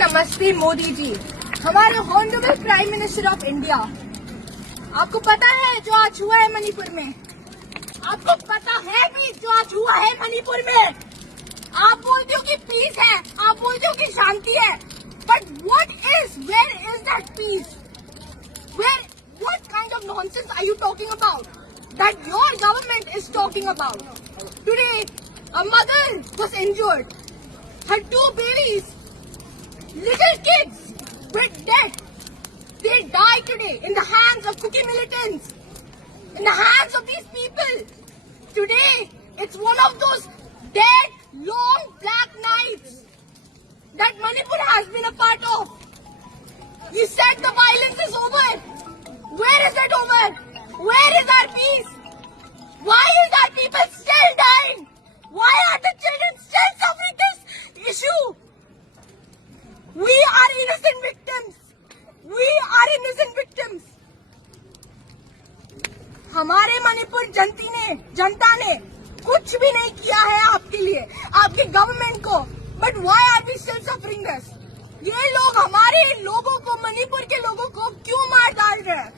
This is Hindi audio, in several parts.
नमस्ते मोदी जी, हमारे honourable prime minister of India. आपको पता है जो आज हुआ है मणिपुर में? आपको पता है भी जो आज हुआ है मणिपुर में? आप बोलते हो कि पीस है, आप बोलते हो कि शांति है, but where is that peace? What kind of nonsense are you talking about? That your government is talking about. Today, a mother was injured. Her two babies, little kids, were dead. They died today in the hands of cookie militants, in the hands of these people. Today, it's one of those dead, long black nights that Manipur has been a part of. You said the violence is over. Where is it over? Where is our peace? Why is our people still dying? Why are the children still suffering this issue? We are innocent victims. We are innocent victims. हमारे मणिपुर जनता ने कुछ भी नहीं किया है आपके लिए, आपके गवर्नमेंट को, but why are we still suffering this? ये लोग हमारे लोगों को, मणिपुर के लोगों को क्यों मार डाल रहे हैं?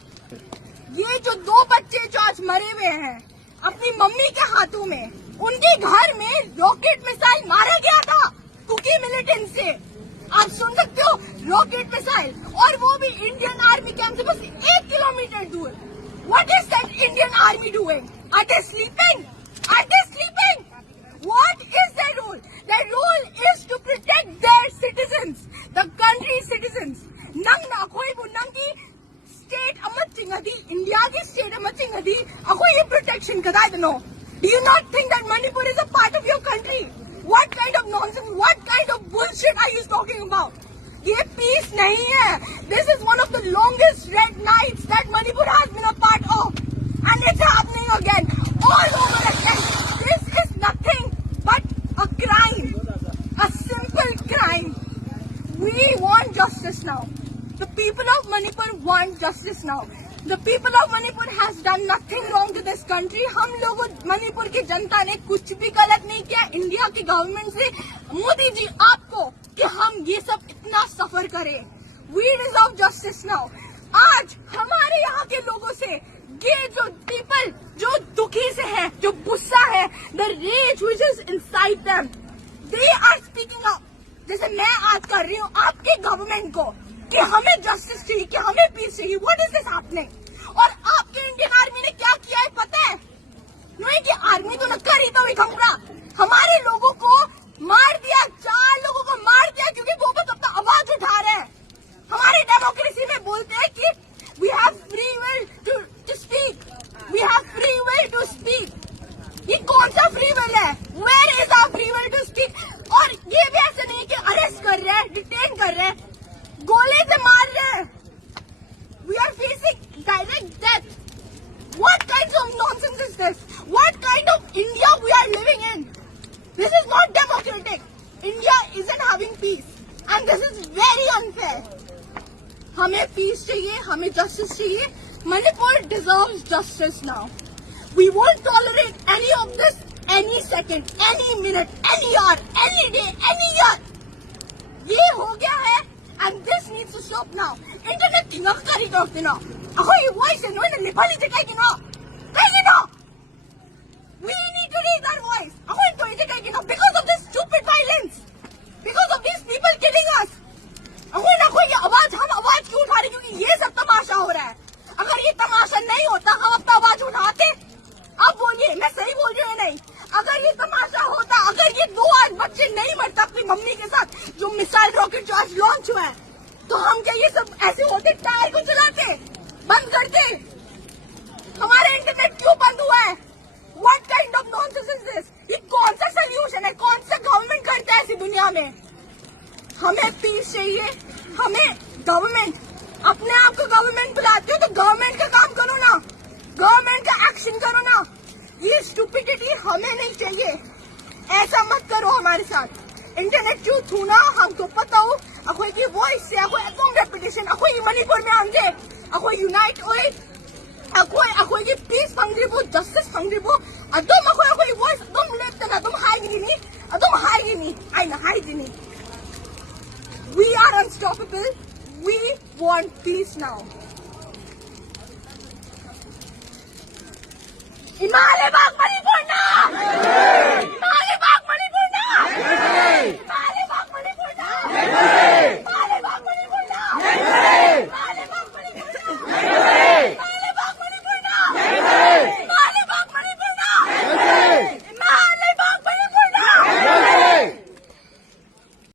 ये जो दो बच्चे जो आज मरे हुए हैं अपनी मम्मी के हाथों में, उनके घर में रॉकेट मिसाइल मारा गया था कुकी मिलिटेंट से। आप सुन सकते हो, रॉकेट मिसाइल, और वो भी इंडियन आर्मी कैंप से बस 1 किलोमीटर दूर। What is that Indian army doing? Are they sleeping? Are they sleeping? What is their role? Their role is to protect their citizens, the country's citizens. Nang na ako'y bunang ki state amat chingadi, India ki state amat chingadi, ako'y ye protection kada no. Do you not think that Manipur is a part of your country? What kind of nonsense, what kind of bullshit are you talking about? ये peace नहीं है. This is one of the longest red nights that Manipur has been a part of, and it's happening again, all over again. This is nothing but a crime, a simple crime. We want justice now. The people of Manipur want justice now. The people of Manipur has done nothing wrong to this country. हम लोगों मणिपुर की जनता ने कुछ भी गलत नहीं किया इंडिया की गवर्नमेंट से, मोदी जी आपको, कि हम ये सब इतना सफर करें. We deserve justice now. आज हमारे यहाँ के लोगों से ये जो people जो दुखी से है, जो गुस्सा है, the rage which is inside them, they are speaking up. जैसे मैं आज कर रही हूँ आपके गवर्नमेंट को कि हमें जस्टिस चाहिए, कि हमें पीस चाहिए. What is this happening? और आपके इंडियन आर्मी ने क्या किया है पता है? नहीं कि आर्मी तो न करी तो विखंगरा, हमारे लोगों को मार दिया, 4 लोगों को मार दिया क्योंकि वो बस अपना आवाज उठा रहे हैं. हमारे डेमोक्रेसी में बोलते हैं कि we have free will to speak, we have free will to speak. ये कौन सा फ्री विल है? Where is our free will to speak? और ये भी ऐसे नहीं कि अरेस्ट कर रहे हैं, डिटेन कर रहे हैं, गोले से मार रहे हैं. We are facing direct death. What kind of nonsense is this? What kind of India we are living in? This is not democratic. India isn't having peace, and this is very unfair. हमें peace चाहिए, हमें justice चाहिए. Manipur deserves justice now. We won't tolerate any of this any second, any minute, any hour, any day, any year. ये हो गया है. And this needs to stop now. Internet tingak kari talk na. Ako yung voice no na Nepali te kai kina. Kai kina. We need to raise our voice. Ako yung toy te kai kina because of this stupid violence. Because of these people killing us. ako na कोई आवाज, हम आवाज क्यों उठा रहे? क्योंकि ये सब तमाशा हो रहा है. अगर ये तमाशा नहीं होता हम अपना आवाज उठाते. अब बोलिए मैं सही बोल रही हूँ नहीं? अगर ये तमाशा होता, अगर ये 2 आज बच्चे नहीं मरता अपनी मम्मी के साथ, जो मिसाइल रॉकेट जो आज लॉन्च हुआ है, तो हम क्या ये सब ऐसे होते? टायर को चलाते, बंद करते? हमारा इंटरनेट क्यों बंद हुआ है? What kind of nonsense is this? ये कौन सा सोल्यूशन है? कौन सा गवर्नमेंट करता है ऐसी दुनिया में? हमें पीस चाहिए, हमें गवर्नमेंट. अपने आप को गवर्नमेंट बुलाते हो तो गवर्नमेंट का काम करो ना, गवर्नमेंट का एक्शन करो ना. ये स्टुपिडिटी हमें नहीं चाहिए. ऐसा मत करो हमारे साथ. इंटरनेट क्यों थूना हमको पता हो. अखोई वॉइस से अखोई एकदम रेपुटेशन अखोई मणिपुर में आंगे अखोई यूनाइट होए अखोई पीस फंग्रिबो जस्टिस फंग्रिबो अदम अखोई वॉइस एकदम लेफ्ट ना तुम हाई गिनी अदम हाई गिनी आई ना high Guinea. We are unstoppable. We want peace now. Himalaya